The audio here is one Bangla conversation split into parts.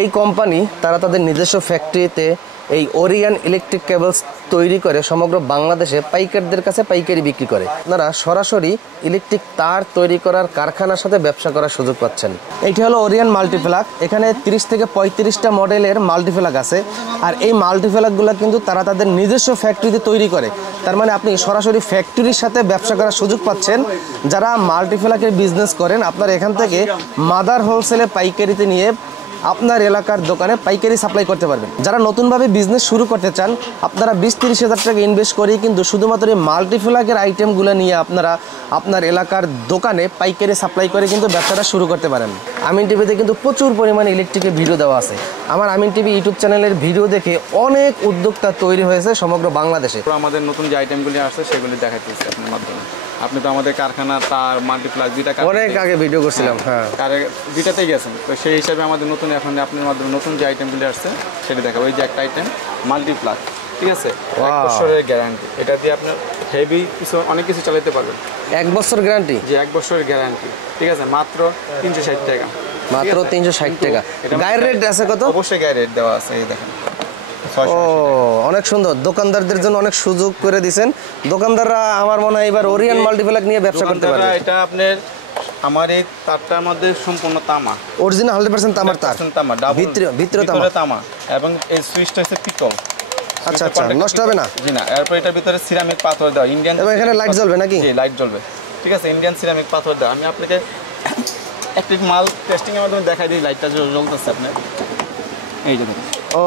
এই কোম্পানি তারা তাদের নিজস্ব ফ্যাক্টরিতে এই ওরিয়ন ইলেকট্রিক কেবলস তৈরি করে সমগ্র বাংলাদেশে পাইকারদের কাছে পাইকারি বিক্রি করে। আপনারা সরাসরি ইলেকট্রিক তার তৈরি করার কারখানার সাথে ব্যবসা করার সুযোগ পাচ্ছেন। এইটি হলো ওরিয়ন মাল্টিপ্লাগ। এখানে 30 থেকে 35টা মডেলের মাল্টিপ্লাগ আছে। আর এই মাল্টিপ্লাগগুলো কিন্তু তারা তাদের নিজস্ব ফ্যাক্টরিতে তৈরি করে। তার মানে আপনি সরাসরি ফ্যাক্টরির সাথে ব্যবসা করার সুযোগ পাচ্ছেন। যারা মাল্টিপ্লাগের বিজনেস করেন আপনারা এখান থেকে মাদার হোলসেলে পাইকারিতে নিয়ে আপনার এলাকার দোকানে পাইকারি সাপ্লাই করতে পারবেন। যারা নতুনভাবে বিজনেস শুরু করতে চান আপনারা 20-30 হাজার টাকা ইনভেস্ট করেই কিন্তু শুধুমাত্র এই মাল্টিপ্লাগের আইটেমগুলো নিয়ে আপনারা আপনার এলাকার দোকানে পাইকারি সাপ্লাই করে কিন্তু ব্যবসাটা শুরু করতে পারেন। আমিন টিভিতে কিন্তু প্রচুর পরিমাণে ইলেকট্রিকের ভিডিও দেওয়া আছে। আমার আমিন টিভি ইউটিউব চ্যানেলের ভিডিও দেখে অনেক উদ্যোক্তা তৈরি হয়েছে সমগ্র বাংলাদেশে। আমাদের নতুন যে আইটেমগুলি আসছে সেগুলি দেখাচ্ছি আপনার মাধ্যমে। আপনি তো আমাদের কারখানা তার মাল্টিপ্লাগ দুইটা অনেক আগে ভিডিও করছিলাম, হ্যাঁ দুইটাতেই গেছেন। তো সেই হিসাবে আমাদের নতুন এখন আপনার মাধ্যমে নতুন যে আইটেমগুলি আসছে সেটা দেখাবো। ওই যে একটা আইটেম মাল্টিপ্লাগ, ঠিক আছে, 1 বছরের গ্যারান্টি। এটা দিয়ে আপনার হেভি কিছু অনেক কিছু চালাতে পারবেন। 1 বছর গ্যারান্টি? জি, 1 বছরের গ্যারান্টি, ঠিক আছে, মাত্র 360 টাকা। মাত্র 360 টাকা। গায়ের রেট আছে কত? অবশ্যই গায়ের রেট দেওয়া আছে, এই দেখেন। ও অনেক সুন্দর, দোকানদারদের জন্য অনেক সুযোগ করে দিয়েছেন। দোকানদাররা আমার মনে হয় এবার ওরিয়ন মাল্টিপ্লাগ নিয়ে ব্যবসা করতে পারবে। এটা আপনার আমার এই তারটার মধ্যে সম্পূর্ণ তামা, অরিজিনাল 100% তামার তার, তামা, ভিতরে তামা, এবং এই সুইচটা হচ্ছে পিতল। আচ্ছা আচ্ছা, নষ্ট হবে না? জি না। এরপর এটার ভিতরে সিরামিক পাথর দেওয়া, ইন্ডিয়ান। এবং এখানে লাইট জ্বলবে নাকি? জি, লাইট জ্বলবে, ঠিক আছে, ইন্ডিয়ান সিরামিক পাথর দেওয়া। আমি আপনাকে একটি মাল টেস্টিং এর মাধ্যমে দেখাই দিই। লাইটটা জ্বলতেছে আপনার, এই যে দেখুন। ও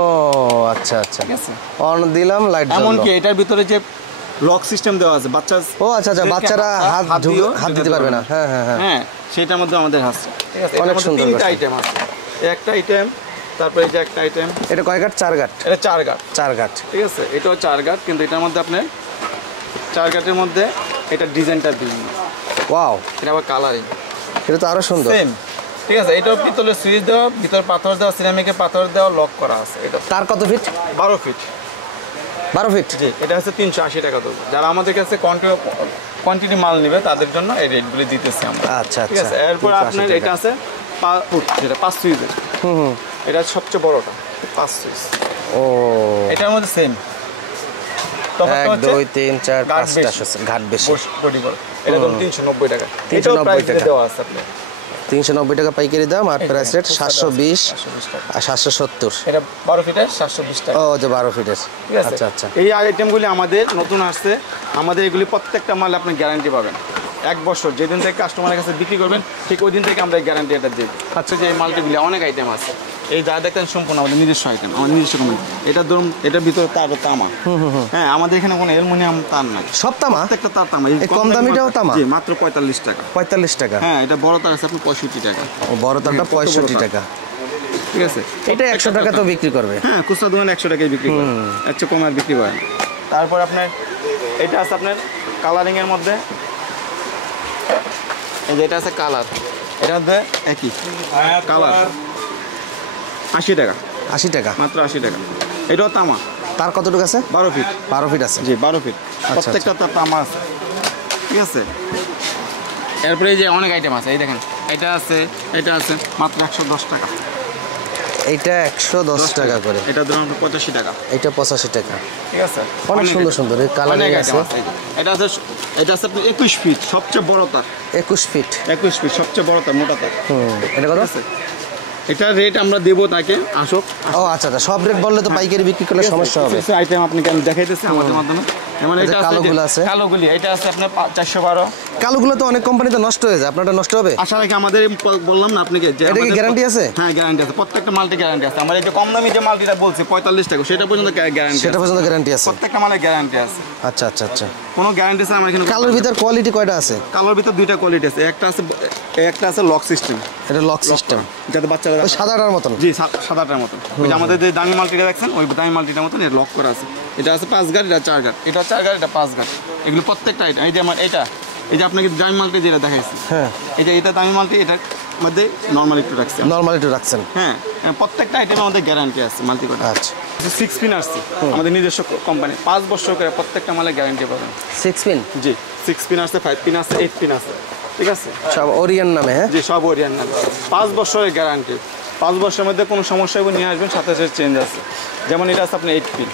আচ্ছা আচ্ছা, ঠিক আছে, অন দিলাম, লাইট জ্বললো। এমনকি এটার ভিতরে যে লক সিস্টেম দেওয়া আছে, বাচ্চা, ও আচ্ছা আচ্ছা, বাচ্চারা হাত দিতে পারবে না। হ্যাঁ হ্যাঁ হ্যাঁ, সেটার মধ্যে আমাদের আছে, ঠিক আছে। অনেক সুন্দর। 3টা আইটেম আছে, একটা আইটেম, তারপরে এই যে একটা আইটেম। এটা কয় গাট? 4 গাট। এটা 4 গাট। 4 গাট, ঠিক আছে। এটাও 4 গাট, কিন্তু এটার মধ্যে আপনার 4 গাটের মধ্যে এটা ডিজাইনটা ভিন্ন। ওয়াও, এটা আবার কালারিং, এটা তো আরো সুন্দর। সেম, ঠিক আছে। এটাও পিতলের সুইচ দেওয়া, ভিতর পাথর দেওয়া, সিরামিকের পাথর দেওয়া, লক করা আছে। এটা তার কত ফিট? 12 ফিট। 12 ফিট, জি। এটা হচ্ছে 380 টাকা দেবো। যারা আমাদের কাছে কোয়ান্টিটি মাল নেবে তাদের জন্য এই রেটগুলি দিতেছি আমরা। আচ্ছা ঠিক আছে। এরপর আপনার এটা আছে 5 ফুট, যেটা 5 সুইচের। এটা সবচেয়ে বড়টা 5 সুইচ। ও, এটার মধ্যে সেম 1 2 3 4 5টা ঘাট বেশি, বডি বড়। এটা তো 390 টাকা। এটাও প্রাইস দেওয়া আছে আপনার 390 টাকা পাইকারি দাম। আর প্রাইস রেট 720 আর 770। এটা 12 ফিটের 720 টাকা। ও, যে 12 ফিটের, ঠিক আছে। আচ্ছা আচ্ছা। এই আইটেমগুলি আমাদের নতুন আসছে। আমাদের এগুলি প্রত্যেকটা মাল আপনি গ্যারান্টি পাবেন 1 বছর। যেদিন থেকে কাস্টমারের কাছে বিক্রি করবেন ঠিক ওই দিন থেকে আমরা গ্যারান্টি এটা দিই। আচ্ছা, যে এই মাল্টিগুলি অনেক আইটেম আছে। এই যা দেখেন সম্পূর্ণ আমাদের নিজস্ব আইটেম, আমাদের নিজস্ব কোম্পানি। এটা ধরুন, এটার ভিতরে তার তামা। হ্যাঁ, আমাদের এখানে কোনো অ্যালুমিনিয়াম তার নাই, সব তামা। প্রত্যেকটা তার তামা। এই কম দামিটাও তামা? জি, মাত্র 45 টাকা। 45 টাকা? হ্যাঁ, এটা বড় তার আছে আপনার 65 টাকা। ও, বড় তারটা 65 টাকা, ঠিক আছে। এটা 100 টাকা তো বিক্রি করবে। হ্যাঁ, খুচরা দোকানে 100 টাকায় বিক্রি করে, আচ্ছা কম আর বিক্রি করে। তারপর আপনার এটা আছে আপনার কালারিং এর মধ্যে। এই যে এটা আছে কালার, এটার মধ্যে একই কালার 80 টাকা। 80 টাকা, মাত্র 80 টাকা। এটাও তামা। তার কতটুকু আছে? 12 ফিট। 12 ফিট আছে? জি, 12 ফিট। প্রত্যেকটা তার তামা আছে, ঠিক আছে। এরপরে এই যে অনেক আইটেম আছে, এই দেখেন এটা আছে, এটা আছে, মাত্র 110 টাকা। এইটা 110 টাকা করে। এটা ধরুন 85 টাকা। এটা 85 টাকা, ঠিক আছে। অনেক সুন্দর সুন্দর এই কালারিং আছে। এটা আছে, এটা আছে 21 ফিট, সবচেয়ে বড় তার। 21 ফিট? 21 ফিট, সবচেয়ে বড় তার, মোটা তার। এটা কত আছে? এটা রেট আমরা দেবো তাকে, আসুক। ও আচ্ছা আচ্ছা, সব রেট বললে তো পাইকারি বিক্রি করলে সমস্যা হবে। আইটেম আপনাকে আমি দেখাইতেছি আমাদের মাধ্যমে। যেমন এটা কালোগুলো আছে, কালোগুলি এটা আছে আপনার 412। কালোগুলো তো অনেক কোম্পানিতে নষ্ট হয়ে যায়, আপনারটা নষ্ট হবে? আশা রাখি আমাদের, বললাম না আপনাকে যে এটা কি গ্যারান্টি আছে? হ্যাঁ, গ্যারান্টি আছে, প্রত্যেকটা মালটি গ্যারান্টি আছে। আমরা এই যে কম দামি যে মালটিটা বলছি 45 টাকা, সেটা পর্যন্ত গ্যারান্টি, সেটা পর্যন্ত গ্যারান্টি আছে, প্রত্যেকটা মালের গ্যারান্টি আছে। আচ্ছা আচ্ছা আচ্ছা, কোনো গ্যারান্টি আছে আমার এখানে। কালোর ভিতর কোয়ালিটি কয়টা আছে? কালোর ভিতর 2টা কোয়ালিটি আছে। একটা আছে লক সিস্টেম। এটা লক সিস্টেম, যাতে বাচ্চারা, ওই সাদাটার মতন? জি, সাদাটার মতন। ওই যে আমাদের যে দামি মালটিটা দেখছেন, ওই দামি মালটিটার মতন এটা লক করা আছে। এটা আছে 5 গাট, এটা 4 গাট। এটা 4 গাট, এটা 5 গাট। এগুলো প্রত্যেকটা আইটেম। এই যে আমার এটা, এই যে আপনাকে দামি মালটি যেটা দেখাইছি, হ্যাঁ, এটা দামি মালটি, এটার মধ্যে নরমাল একটু রাখছি, নরমাল একটু রাখছেন। হ্যাঁ, প্রত্যেকটা আইটেমে আমাদের গ্যারান্টি আছে মাল্টি কোড। আচ্ছা, 6 পিন আসছে আমাদের নিজস্ব কোম্পানি, 5 বছর করে প্রত্যেকটা মালে গ্যারান্টি পাবেন। 6 পিন? জি, 6 পিন আছে, 5 পিন আছে, 8 পিন আছে, ঠিক আছে। সব ওরিয়ন নামে? হ্যাঁ, জি, সব ওরিয়ন নামে, 5 বছরের গ্যারান্টি। 5 বছরের মধ্যে কোনো সমস্যা হবে নিয়ে আসবেন, সাথে সাথে চেঞ্জ আছে। যেমন এটা আছে আপনার 8 পিন,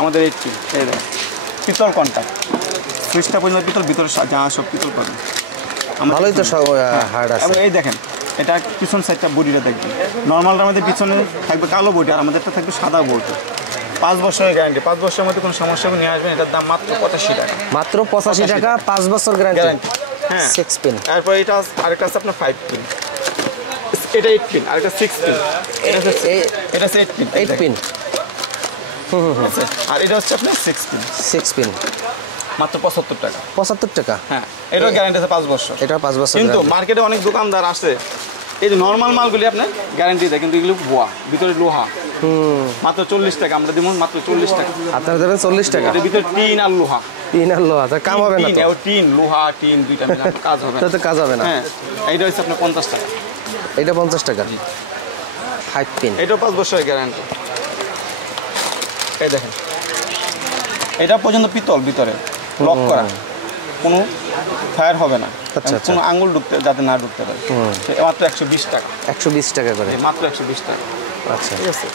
আমাদের 8 পিন, এই দেখেন পিতল কন্টাক্ট, সুইচটা পর্যন্ত পিতল, ভিতরে যা সব পিতল পাবেন। ভালোই তো সব হার্ড আছে। এবং এই দেখেন এটা পিছন সাইডটা বডিটা দেখবেন, নর্মালটা আমাদের পিছনে থাকবে কালো বডি আর আমাদেরটা থাকবে সাদা বডি। 5 বছরের গ্যারান্টি, 5 বছরের মধ্যে কোনো সমস্যা হবে নিয়ে আসবেন। এটার দাম মাত্র 85 টাকা। মাত্র 85 টাকা, 5 বছর গ্যারান্টি। হ্যাঁ 6 পিন। তারপর এটা আরেকটা আছে আপনার 5 পিন, এটা 8 পিন, আরেকটা 6 পিন, এটা 8 পিন, 8 পিন। আর এটা হচ্ছে আপনার 6 পিন। 6 পিন মাত্র 75 টাকা। 75 টাকা। হ্যাঁ এটাও গ্যারান্টি আছে 5 বছর। এটা 5 বছর। কিন্তু মার্কেটে অনেক দোকানদার আছে এই যে নরমাল মালগুলি আপনার গ্যারান্টি দেয়, কিন্তু এগুলো ভুয়া, ভিতরে লোহা। মাত্র 40 টাকা আমরা দেব, মাত্র 40 টাকা। আপনারা দেবেন 40 টাকা। এর ভিতরে টিন আর লোহা। টিন আর লোহা, তা কাম হবে না তো? টিন লোহা টিন দুইটা মিলে কাজ হবে না। তাতে কাজ হবে না। হ্যাঁ এইটা হচ্ছে আপনার 50 টাকা। এটা 50 টাকা। 5 পিন। এটাও 5 বছরের গ্যারান্টি। এই দেখেন এটা পর্যন্ত পিতল, ভিতরে লক করা, কোনো ফায়ার হবে না, কোনো আঙ্গুল ঢুকতে যাতে না ঢুকতে পারে। মাত্র 120 টাকা। 120 টাকা করে। মাত্র 120 টাকা। আচ্ছা ঠিক আছে।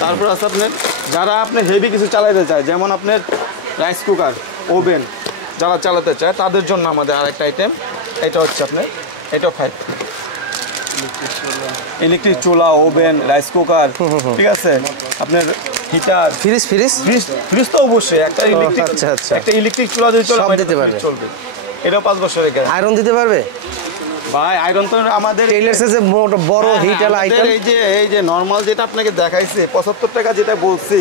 তারপর আছে আপনার যারা আপনার হেভি কিছু চালাতে চায়, যেমন আপনার রাইস কুকার, ওভেন যারা চালাতে চায় তাদের জন্য আমাদের আরেকটা আইটেম, এটা হচ্ছে আপনার এটাও 5 ইলেকট্রিক চুলা, ওভেন, রাইস কুকার, ঠিক আছে, আপনার হিটার, ফ্রিজ তো অবশ্যই একটা ইলেকট্রিক। আচ্ছা একটা ইলেকট্রিক চুলা যদি চলে সব দিতে পারবে, চলবে। এটাও 5 বছরের গ্যারান্টি। আয়রন দিতে পারবে ভাই? আয়রন তো আমাদের টেইলার্সে যে বড় হিটার আইটেম, এই যে নরমাল যেটা আপনাকে দেখাইছে 75 টাকা যেটা বলছি,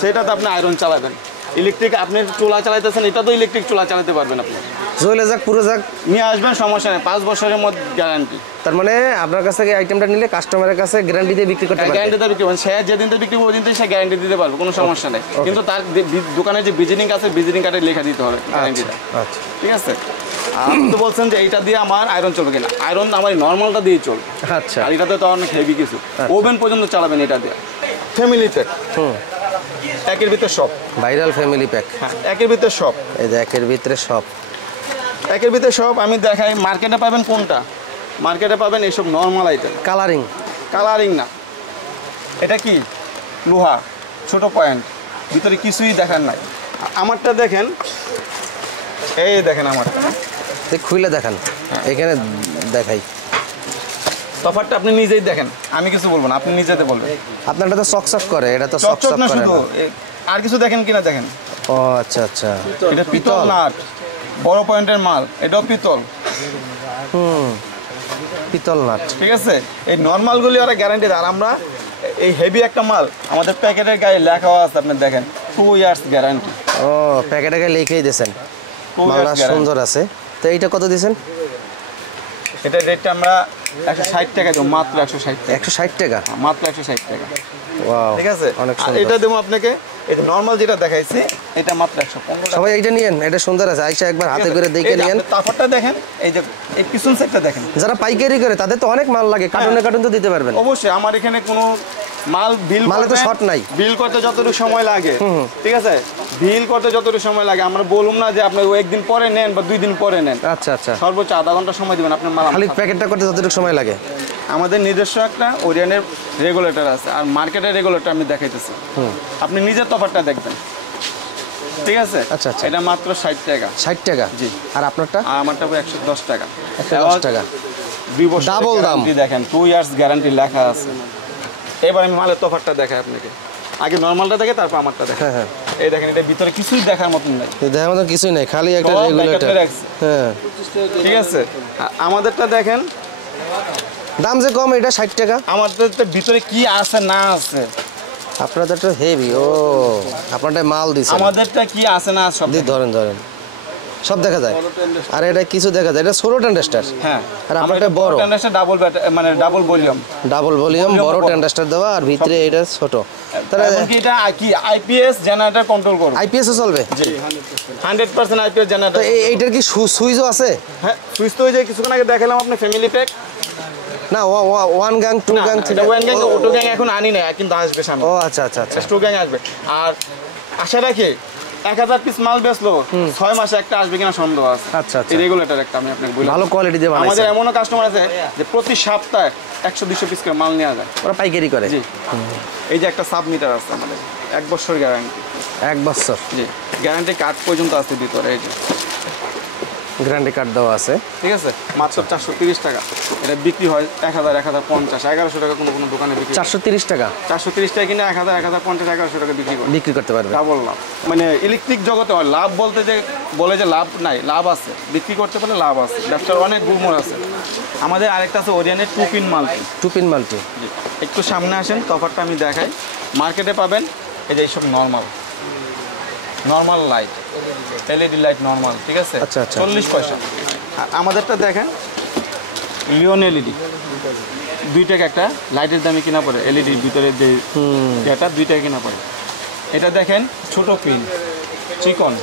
সেটা তো আপনি আয়রন চালাবেন। ইলেকট্রিক আপনি চুলা চালাইতেছেন, এটা তো ইলেকট্রিক চুলা চালাতে পারবেন আপনি। জ্বলে যাক পুরো যাক নিয়ে আসবেন, সমস্যা নেই, 5 বছরের মধ্যে গ্যারান্টি। তার মানে আপনার কাছ থেকে আইটেমটা নিলে কাস্টমারের কাছে গ্যারান্টি দিয়ে বিক্রি করতে পারবে। গ্যারান্টি দিয়ে বিক্রি করবেন, সে যেদিন থেকে বিক্রি করবে ওই দিন থেকে সে গ্যারান্টি দিতে পারবে, কোনো সমস্যা নেই। কিন্তু তার দোকানে যে ভিজিটিং আছে, ভিজিটিং কার্ডে লেখা দিতে হবে গ্যারান্টিটা। আচ্ছা ঠিক আছে। আপনি তো বলছেন যে এইটা দিয়ে আমার আয়রন চলবে কিনা, আয়রন আমার নর্মালটা দিয়ে চলবে। আচ্ছা। আর এটাতে তো অনেক হেভি কিছু, ওভেন পর্যন্ত চালাবেন এটা দিয়ে। ফ্যামিলি প্যাক, একের ভিতরে সব, ভাইরাল ফ্যামিলি প্যাক। হ্যাঁ একের ভিতরে সব, এই যে একের ভিতরে সব, একের ভিতরে সব। আমি দেখাই মার্কেটে পাবেন কোনটা, মার্কেটে পাবেন এইসব নর্মাল আইটেম। কালারিং না, এটা কি লোহা, ছোট পয়েন্ট, ভিতরে কিছুই দেখার নাই। আমারটা দেখেন, এই দেখেন আমারটা, খুলে দেখান, এখানে দেখাই। তফাৎটা আপনি নিজেই দেখেন, আমি কিছু বলবো না, আপনি নিজেতে বলবেন। আপনারটা তো চকচক করে, এটা তো চকচক না করে শুধু, আর কিছু দেখেন কিনা দেখেন। ও আচ্ছা আচ্ছা, এটা পিতল নাট, বড় পয়েন্টের মাল, এটাও পিতল। পিতল নাট, ঠিক আছে। এই নর্মালগুলি ওরা গ্যারান্টি দেয়, আর আমরা এই হেভি একটা মাল আমাদের প্যাকেটের গায়ে লেখা আছে, আপনি দেখেন 2 ইয়ার্স গ্যারান্টি। ও প্যাকেটে গায়ে লিখেই দিয়েছেন, মালটা সুন্দর আছে। তো এইটা কত দিয়েছেন? এটা রেটটা আমরা 160 টাকা দেবো, মাত্র 160 টাকা। 160 টাকা, মাত্র 160 টাকা। ওয়াও, ঠিক আছে। অনেক আর সুন্দর। এটা দেবো আপনাকে, এটা নর্মাল যেটা দেখাইছি, এটা মাত্র 115 টাকা। সবাই এইটা নিয়েন, এটা সুন্দর আছে, আইসা একবার হাতে করে দেখে নিয়েন। তারপরটা দেখেন, এই যে এই পিছন সাইডটা দেখেন। যারা পাইকারি করে তাদের তো অনেক মাল লাগে, কার্টুনে কার্টুন তো দিতে পারবেন। অবশ্যই, আমার এখানে কোনো মাল মালে তো শর্ট নাই। বিল করতে যতটুকু সময় লাগে, ঠিক আছে, বিল করতে যতটুকু সময় লাগে, আমরা বলুম না যে আপনি একদিন পরে নেন বা 2 দিন পরে নেন। আচ্ছা আচ্ছা, সর্বোচ্চ আধা ঘন্টা সময় দিবেন আপনার মাল। খালি প্যাকেটটা করতে যতটুকু সময় লাগে। আমাদের নিজস্ব একটা ওরিয়নের রেগুলেটর আছে, আর মার্কেটের রেগুলেটর আমি দেখাইতেছি, আপনি নিজের তফাৎটা দেখবেন। ঠিক আছে। আচ্ছা আচ্ছা, এটা মাত্র 60 টাকা। 60 টাকা, জি। আর আপনারটা? আর আমারটা 110 টাকা। 110 টাকা, 2 বছর ডাবল দাম। দেখেন 2 ইয়ার্স গ্যারান্টি লেখা আছে। এবার আমি মালের তফাৎটা দেখাই আপনাকে, আগে নরমালটা দেখে তারপর আমারটা দেখেন। হ্যাঁ, এই দেখেন, এটা ভিতরে কিছুই দেখার মতন নাই, দেখার মতন কিছুই নাই, খালি একটা রেগুলেটর। হ্যাঁ ঠিক আছে। আমাদেরটা দেখেন, দাম যে কম, এটা 60 টাকা। আমাদের ভিতরে কি আছে না আছে, আপনাদের তো হেভি। ও আপনারটা মাল দিছে, আমাদেরটা কি আছে না সব ধরেন সব দেখা যায়। আর এটা কিছু দেখা যায়, এটা ছোট ট্যান্ডাস্টার। হ্যাঁ, আর আপনারটা বড় ট্যান্ডাস্টার, মানে ডাবল ভলিউম, বড় ট্যান্ডাস্টার দেওয়া, আর ভিতরে এটা ছোট। তাহলে কি এটা কি আইপিএস জেনারেটর কন্ট্রোল করবে? আইপিএস ও চলবে? জি, 100% আইপিএস জেনারেটর। তো এইটার কি সুইচও আছে? হ্যাঁ, সুইচ তো ওই যে কিছুক্ষণ আগে দেখালাম আপনি, ফ্যামিলি প্যাক না, 1 gang 2 gang 3 1 gang auto gang এখন আনি না, কিন্তু আসবে সামনে। ও আচ্ছা আচ্ছা আচ্ছা, 2 গ্যাং আসবে। আর আশা রাখি 1000 পিস মাল বেচলো 6 মাসে একটা আসবে কিনা সন্দেহ আছে। আচ্ছা আচ্ছা, এই রেগুলেটর একটা আমি আপনাকে বললাম ভালো কোয়ালিটি দিয়ে আমাদের বানাইছেন। এমনও কাস্টমার আছে যে প্রতি সপ্তাহে 100-200 পিস করে মাল নেওয়া যায়। ওরা পাইকারি করে। জি, এই যে একটা সাবমিটার আছে আমাদের 1 বছর গ্যারান্টি। 1 বছর জি, গ্যারান্টি কার্ড পর্যন্ত আছে ভিতরে। এই যে গ্যারান্টি কার্ড দেওয়া আছে। ঠিক আছে, মাত্র 430 টাকা। এটা বিক্রি হয় 1000, 1050, 1100 টাকা কোনো কোনো দোকানে বিক্রি। 430 টাকা, 430 টাকা কিনে 1000, 1050, 1100 টাকা বিক্রি করতে পারবে। তা বললাম মানে ইলেকট্রিক জগতে হয় লাভ বলতে যে বলে যে লাভ নাই, লাভ আছে, বিক্রি করতে পারলে লাভ আছে, ব্যবসার অনেক গুমর আছে। আমাদের আরেকটা আছে ওরিয়ানের 2 পিন মাল্টি। 2 pin multi. একটু সামনে আসেন, তফাৎটা আমি দেখাই। মার্কেটে পাবেন এই যে এইসব normal light, LED light normal, ঠিক আছে, আচ্ছা আচ্ছা, 40 পয়সা। আমাদেরটা দেখেন লিওন এলইডি, 2 টাকা একটা লাইটের দামে কিনা পড়ে। এলইডির ভিতরে যে যেটা 2 টাকা কিনা পড়ে। এটা দেখেন ছোট পিন, চিকন।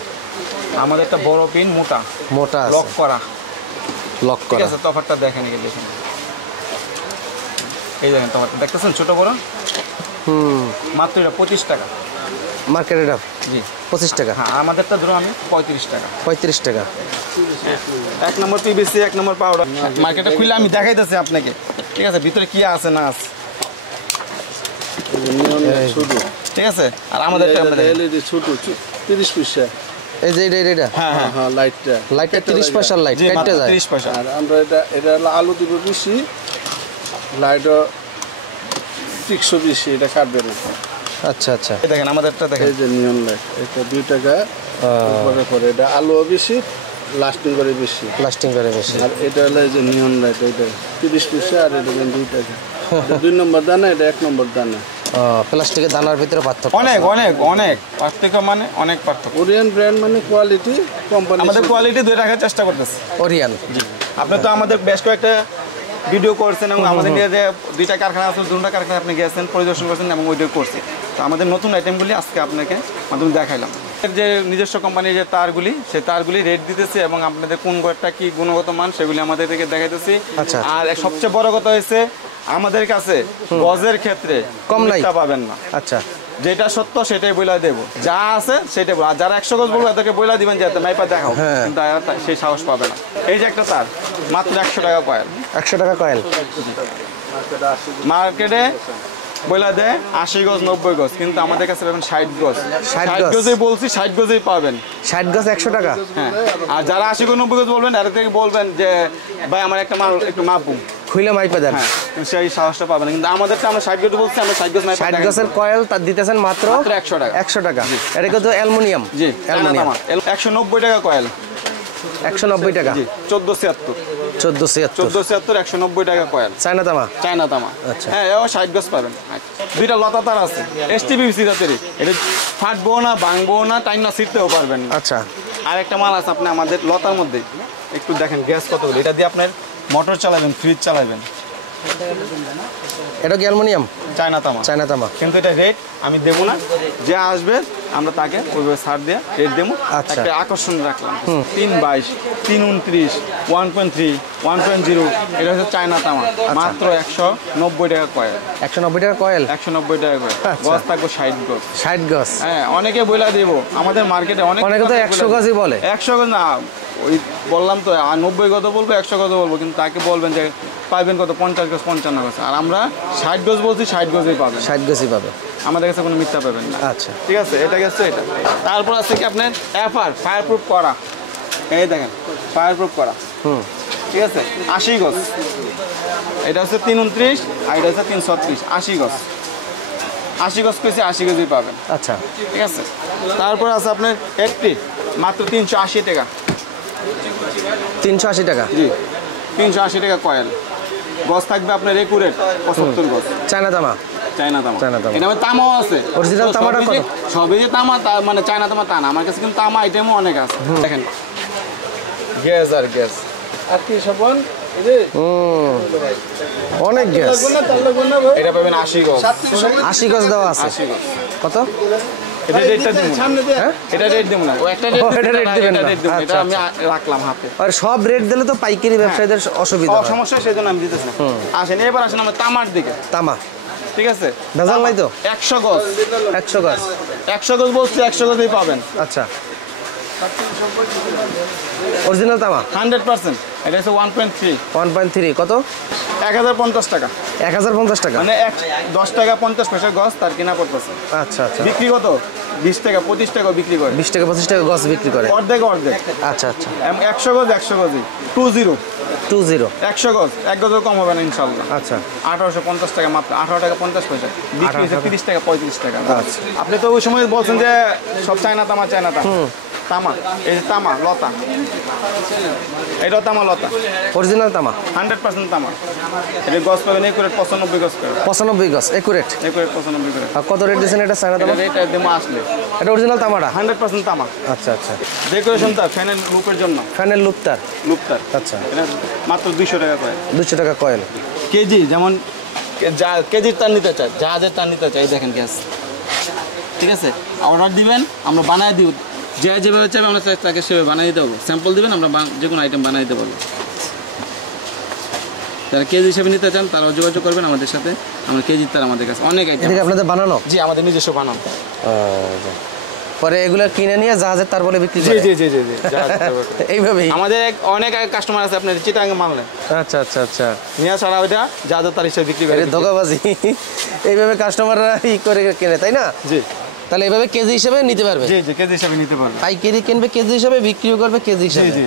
আমাদের একটা বড় পিন, মোটা লক করা। ঠিক আছে, তফাৎটা দেখেন, এই দেখেন, এই দেখেন তফাৎটা দেখতেছেন, ছোট বড়। মাত্র এটা 25 টাকা মার্কেটে। জি, 25 টাকা। হ্যাঁ, আমাদেরটা ধরুন আমি 35 টাকা। 35 টাকা। 1 নম্বর পিভিসি, 1 নম্বর পাউডার। মার্কেটে খুলে আমি দেখাইতেছি আপনাকে, ঠিক আছে, ভিতরে কি আছে না আছে, ঠিক আছে। আর আমাদের এলইডি ছোট 30 পয়সা। এই যে এটা হ্যাঁ হ্যাঁ হ্যাঁ, লাইটটা 30 পয়সার লাইট কাটতে যায়। 30 পয়সা। আর আমরা এটা হলো আলো দিব বেশি, লাইটও টিকসো বেশি, এটা কাটবে না। আচ্ছা আচ্ছা, এই দেখেন আমাদেরটা দেখেন, এই যে নিয়ন লাইট, এটা 2 টাকা পরে এটা আলো বেশি, লাস্টিং করে বেশি। আর এটা হলো এই যে নিয়ন লাইট, এটা 30 পয়সা, আর এটা 2 টাকা। 2 নম্বর দানা, এটা 1 নম্বর দানা। প্লাস্টিকের দানার ভিতরে পার্থক্য অনেক অনেক অনেক পার্থক্য, মানে অনেক পার্থক্য। ওরিয়ান ব্র্যান্ড মানে কোয়ালিটি, কোম্পানি আমাদের কোয়ালিটি 2 রাখার চেষ্টা করতেছে। ওরিয়ান। আপনি তো আমাদের বেশ কয়েকটা ভিডিও করছেন এবং আমাদের নিয়ে যে 2টা কারখানা আছে, 2টা কারখানা আপনি গেছেন, পরিদর্শন করছেন এবং ওইটা করছি। তো আমাদের নতুন আইটেমগুলি আজকে আপনাকে মাধ্যমে দেখাইলাম। যে নিজস্ব কোম্পানির যে তারগুলি, সেই তারগুলি রেট দিতেছি এবং আপনাদের কোন ঘরটা কি গুণগত মান সেগুলি আমাদের থেকে দেখাইতেছি। আচ্ছা। আর সবচেয়ে বড় কথা হয়েছে আমাদের কাছে গজের ক্ষেত্রে কম নাই পাবেন না। আচ্ছা, যেটা সত্য সেটাই বইলা দেবো, যা আছে সেটাই বলবো। আর যারা 100 গজ বলবো তাদেরকে বইলা দিবেন যে মাইপা দেখাও, কিন্তু সেই সাহস পাবে না। এই যে একটা তার মাত্র 100 টাকা কয়েল। 100 টাকা কয়েল। মার্কেটে বইলা দেয় 80 গজ 90 গজ, কিন্তু আমাদের কাছে পাবেন 60 গজ। 60 গজেই বলছি, 60 গজেই পাবেন। 60 গজ 100 টাকা। হ্যাঁ, আর যারা 80 গজ 90 গজ বলবেন তাদের থেকে বলবেন যে ভাই আমার একটা মাল একটু মাপুন, খুলে মাইপা দেন। হ্যাঁ, সেই সাহসটা পাবেন। কিন্তু আমাদেরটা আমরা 60 গজ বলছি, আমরা 60 গজ মাইপা 60 গজের কয়েল তার দিতেছেন মাত্র 100 টাকা। 100 টাকা। এটা কিন্তু অ্যালুমিনিয়াম। জি, অ্যালুমিনিয়াম। 190 টাকা কয়েল। 190 টাকা। জি, 1476 190 টাকা কয়েল। চায়না তামা। আচ্ছা। হ্যাঁ, এও 60 গজ পাবেন। 2টা লতা তার আছে, এসটিপিভিসি জাতের। এটা ফাটবো না, ভাঙবো না, টাইম না, ছিটতেও পারবেন না। আচ্ছা। আর একটা মাল আছে আপনি আমাদের লতার মধ্যে, একটু দেখেন গ্যাস কতগুলো। এটা দিয়ে আপনার মোটর চালাবেন, ফ্রিজ চালাবেন। এটা কি অ্যালুমিনিয়াম? চায়না তামা। কিন্তু এটা রেট আমি দেবো না, যে আসবে আমরা তাকে ওইভাবে ছাড় দিয়ে রেট দেবো। আচ্ছা। একটা আকর্ষণ রাখলাম, 322, 329, 1.3, 1.0। এটা হচ্ছে চায়না তামা, মাত্র 190 টাকা কয়েল। 190 টাকা কয়েল। 190 টাকা কয়েল। আচ্ছা। গজ থাকবো 60 গজ। 60 গজ। হ্যাঁ, অনেকে বইলা দেবো আমাদের মার্কেটে অনেকে তো 100 গজই বলে। 100 গজ না, ওই বললাম তো, আর 90 গজ বলবো, 100 গজ বলবো, কিন্তু তাকে বলবেন যে পাইবেন কত, 50 গজ, 55 গজ। আর আমরা 60 গজ বলছি, 60 গজই পাবেন। 60 গজই পাবে। আমাদের কাছে কোনো মিথ্যা পাবেন না। আচ্ছা, ঠিক আছে, এটা গেছে এটা। তারপর আছে কি আপনার এফআর, ফায়ার প্রুফ করা। এই দেখেন, ফায়ার প্রুফ করা। ঠিক আছে, 80 গজ। এটা হচ্ছে 329, আর এটা হচ্ছে 336। 80 গজ, 80 গজ পেয়েছে, 80 গজই পাবেন। আচ্ছা, ঠিক আছে। তারপর আছে আপনার একটি মাত্র 380 টাকা। 380 টাকা। জি, 380 টাকা কয়েল। গজ থাকবে আপনার একুরেট 75 গজ। চায়না তামা। এটা তামাও আছে। অরিজিনাল তামাটা কত? সবই যে তামা, মানে চায়না তামা তা না, আমার কাছে কিন্তু তামা আইটেমও অনেক আছে। দেখেন গ্যাস আর কি সবন অনেক গ্যাস। এটা পাবেন 80 গজ। 80 গজ দেওয়া আছে। 80 গজ। কত? এটা রেটটা দিন, এটা রেট দেব না, ও একটা রেট দিবেন না, এটা আমি রাখলাম হাতে। আর সব রেট দিলে তো পাইকারি ব্যবসায়ীদের অসুবিধা হয়। সমস্যা, সেজন্য আমি দিতেছি না। আসেন, এবার আসেন আমরা তামার দিকে। তামা। ঠিক আছে ভেজাল নাই তো 100 গজ 100 গজ 100 গজ বলছি 100 গজই পাবেন আচ্ছা অরিজিনাল তামা 100% এটা হচ্ছে 1.3 1.3 কত 1050 টাকা 1050 টাকা মানে 10 টাকা 50 পয়সা গজ তার কিনা পড়তেছে আচ্ছা আচ্ছা বিক্রি কত 20 টাকা 25 টাকা বিক্রি করে 20 টাকা 25 টাকা গজ বিক্রি করে অর্ধেক আচ্ছা আচ্ছা 100 গজ 100 গজই 20 100 গজ 1 গজও কম হবে না ইনশাআল্লাহ আচ্ছা 1850 টাকা মাত্র 18 টাকা 50 পয়সা বিক্রি হচ্ছে 30 টাকা 35 টাকা আচ্ছা আপনি তো ওই সময় বলছেন যে সব চায়না তামা তামা এই যে তামা লতা এটাও তামা লতা অরিজিনাল তামা 100% তামা এটা গজ পাবেন একুরেট 95 গজ করে 95 গজ একুরেট 95 করে আর কত রেট দিয়েছেন এটা চায়না তামা এটা দেমো আসলে এটা অরিজিনাল তামাটা 100% তামা আচ্ছা আচ্ছা ডেকোরেশন তার ফ্যানের লুপের জন্য ফ্যানের লুপতার আচ্ছা এটা মাত্র 200 টাকা করে 200 টাকা কয়েল কেজি যেমন কেজির তার নিতে চাই জাহাজের তার নিতে চাই দেখেন গ্যাস ঠিক আছে অর্ডার দিবেন আমরা বানায় দিব যেভাবে চাইবে আমরা তাকে সেভাবে বানিয়ে দেবো স্যাম্পল দিবেন আমরা যে কোনো আইটেম বানিয়ে দিতে পারবো যারা কেজি হিসেবে নিতে চান তারাও যোগাযোগ করবেন আমাদের সাথে আমরা কেজির তার আমাদের কাছে অনেক আইটেম আপনাদের বানানো জি আমাদের নিজস্ব বানানো পরে এগুলো কিনে নিয়ে জাহাজের তার বলে বিক্রি করে জি এইভাবেই আমাদের অনেক কাস্টমার আছে আপনার চিটাং মাল আচ্ছা আচ্ছা আচ্ছা নিয়ে ছাড়া ওইটা জাহাজের তার হিসেবে বিক্রি করে ধোকাবাজি এইভাবে কাস্টমাররা করে কেনে তাই না জি তাহলে এভাবে কেজি হিসেবে নিতে পারবে জি কেজি হিসেবে নিতে পারবে পাইকারি কিনবে কেজি হিসেবে বিক্রিও করবে কেজি হিসেবে জি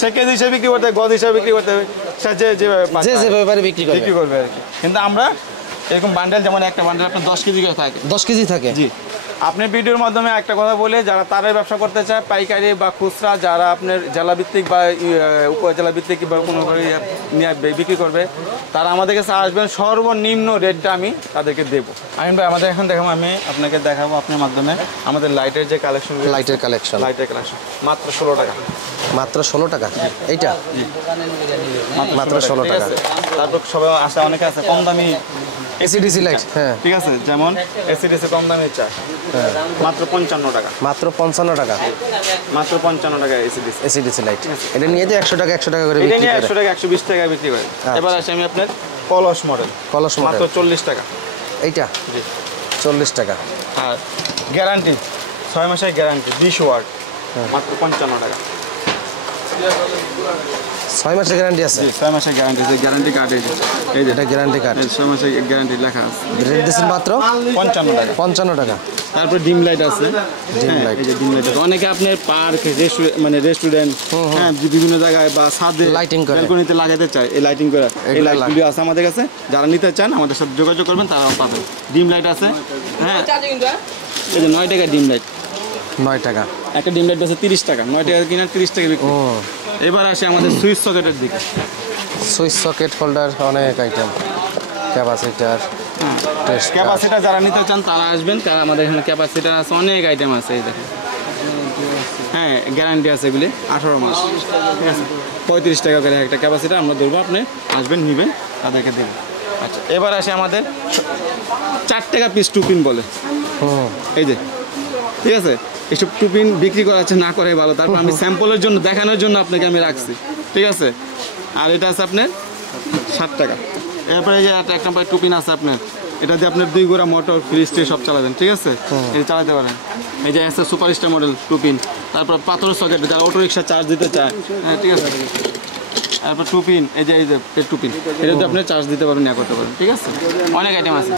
সে কেজি হিসেবে বিক্রি করতে গজ হিসেবে বিক্রি করতে হবে সে যেভাবে পারে বিক্রি করবে আর কি কিন্তু আমরা এরকম বান্ডেল যেমন একটা বান্ডেল আপনার 10 কেজি করে থাকে 10 কেজি থাকে জি আপনি ভিডিওর মাধ্যমে একটা কথা বলে যারা তারের ব্যবসা করতে চায় পাইকারি বা খুচরা যারা আপনার জেলাভিত্তিক বা উপজেলা ভিত্তিক বা কোনো নিয়ে বিক্রি করবে তারা আমাদের কাছে আসবেন সর্বনিম্ন রেটটা আমি তাদেরকে দেবো আমিন ভাই আমাদের এখন দেখাবো আমি আপনাকে দেখাবো আপনার মাধ্যমে আমাদের লাইটের যে কালেকশন লাইটের কালেকশন মাত্র 16 টাকা মাত্র 16 টাকা এইটা মাত্র 16 টাকা তারপর সবাই আসে অনেকে আছে কম দামি এসিডিসি লাইট হ্যাঁ ঠিক আছে যেমন এসিডিসি কম দামি চা মাত্র 55 টাকা মাত্র 55 টাকা মাত্র 55 টাকা এসিডিসি লাইট এটা নিয়ে যে 100 টাকা করে বিক্রি করে 100 টাকা 120 টাকা বিক্রি করে এবার আসি আমি আপনার কলস মডেল মাত্র 40 টাকা এইটা জি 40 টাকা আর গ্যারান্টি 6 মাসের গ্যারান্টি 20 ওয়াট মাত্র 55 টাকা 6 মাসের গ্যারান্টি আছে জি 6 মাসের গ্যারান্টি আছে গ্যারান্টি কার্ড এই যে এটা গ্যারান্টি কার্ড 6 মাসের গ্যারান্টি লেখা আছে রেট দিছেন মাত্র 55 টাকা তারপর ডিম লাইট আছে ডিম লাইট এই যে ডিম লাইট অনেকে আপনার পার্ক মানে রেস্টুরেন্ট হ্যাঁ বিভিন্ন জায়গায় বা ছাদে লাইটিং করে ব্যালকনিতে লাগাতে চায় এই লাইটিং করা এই লাইটগুলো আছে আমাদের কাছে যারা নিতে চান আমাদের সাথে যোগাযোগ করবেন তারাও পাবেন ডিম লাইট আছে হ্যাঁ এই যে 9 টাকা ডিম লাইট 9 টাকা একটা ডিম লাইট আছে 30 টাকা 9 টাকা কিনা 30 টাকা বিক্রি এবার আসে আমাদের সুইচ সকেটের দিকে সুইচ সকেট হোল্ডার অনেক আইটেম ক্যাপাসিটর ক্যাপাসিটর যারা নিতে চান তারা আসবেন কারণ আমাদের এখানে ক্যাপাসিটর আছে অনেক আইটেম আছে এই দেখেন হ্যাঁ গ্যারান্টি আছে এগুলি 18 মাস ঠিক আছে 35 টাকা করে একটা ক্যাপাসিটর আমরা ধরবো আপনি আসবেন নেবেন তাদেরকে দেবেন আচ্ছা এবার আসে আমাদের 4 টাকা পিস টুপিন বলে এই যে ঠিক আছে এইসব টুপিন বিক্রি করা আছে না করাই ভালো তারপর আমি স্যাম্পলের জন্য দেখানোর জন্য আপনাকে আমি রাখছি ঠিক আছে আর এটা আছে আপনার 7 টাকা এরপরে যে এক নাম্বার টুপিন আছে আপনার এটা দিয়ে আপনার 2 গোড়া মোটর ফ্রিজ সব চালাবেন ঠিক আছে এটা চালাতে পারেন এই যে আছে সুপারস্টার মডেল টুপিন তারপর পাথরের সকেট যারা অটো রিক্সা চার্জ দিতে চায় হ্যাঁ ঠিক আছে তারপর টুপিন এই যে টুপিন এটা দিয়ে আপনি চার্জ দিতে পারবেন ইয়া করতে পারেন ঠিক আছে অনেক আইটেম আছে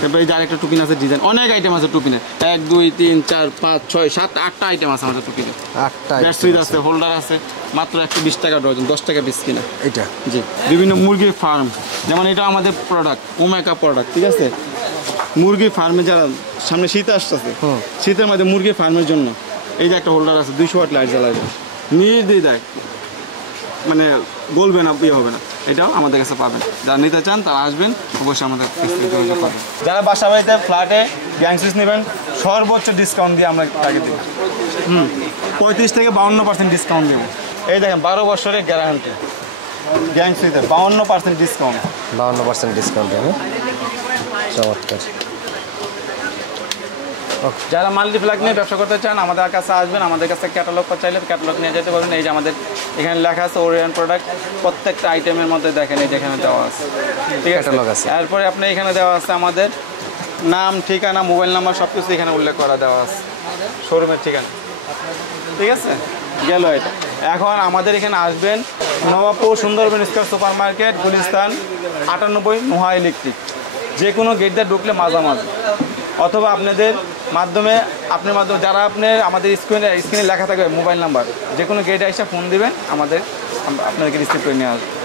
তারপরে এই যে আরেকটা টুপিন আছে ডিজাইন অনেক আইটেম আছে টুপিনে 1 2 3 4 5 6 7 8টা আইটেম আছে আমাদের টুপিনে 8টা ব্যাটারি আছে হোল্ডার আছে মাত্র 120 টাকা ডজন 10 টাকা পিস কিনা এটা জি বিভিন্ন মুরগির ফার্ম যেমন এটা আমাদের প্রোডাক্ট ওমেকা প্রোডাক্ট ঠিক আছে মুরগি ফার্মে যারা সামনে শীত আসতেছে শীতের মধ্যে মুরগি ফার্মের জন্য এই যে একটা হোল্ডার আছে 200 ওয়াট লাইট জ্বালাবে নির্দিষ্ট দেয় মানে গলবে না ইয়ে হবে না এটাও আমাদের কাছে পাবেন যারা নিতে চান তারা আসবেন অবশ্যই আমাদের যোগাযোগ করবেন যারা বাসা বাড়িতে ফ্ল্যাটে গ্যাং সুইচ নেবেন সর্বোচ্চ ডিসকাউন্ট দিয়ে আমরা তাকে দেবো 35 থেকে 52% ডিসকাউন্ট দেবো এই দেখেন 12 বছরের গ্যারান্টি গ্যাং সুইচে 52% ডিসকাউন্ট 52% ডিসকাউন্ট হবে চমৎকার যারা মাল্টিপ্লাগ নিয়ে ব্যবসা করতে চান আমাদের কাছে আসবেন আমাদের কাছে ক্যাটালগ চাইলে ক্যাটালগ নিয়ে যেতে পারবেন এই যে আমাদের এখানে লেখা আছে ওরিয়ন প্রোডাক্ট, প্রত্যেকটা আইটেমের মধ্যে দেখেন এই যেখানে দেওয়া আছে, ঠিক আছে। এরপরে আপনি এখানে দেওয়া আছে আমাদের নাম, ঠিকানা, মোবাইল নাম্বার সব কিছু এখানে উল্লেখ করা দেওয়া আছে, শোরুমের ঠিকানা, ঠিক আছে। গেল এটা। এখন আমাদের এখানে আসবেন Nawabpur Sundarban square super market, Gulistan 98 Noha electric, যে কোনো গেট দিয়ে ঢুকলে মাঝামাঝি, অথবা আপনাদের মাধ্যমে যারা আমাদের স্ক্রিনে লেখা থাকবে মোবাইল নাম্বার, যে কোনো গেটে এসে ফোন দিবেন, আপনাদেরকে রিসিভ করে নিয়ে আসবে।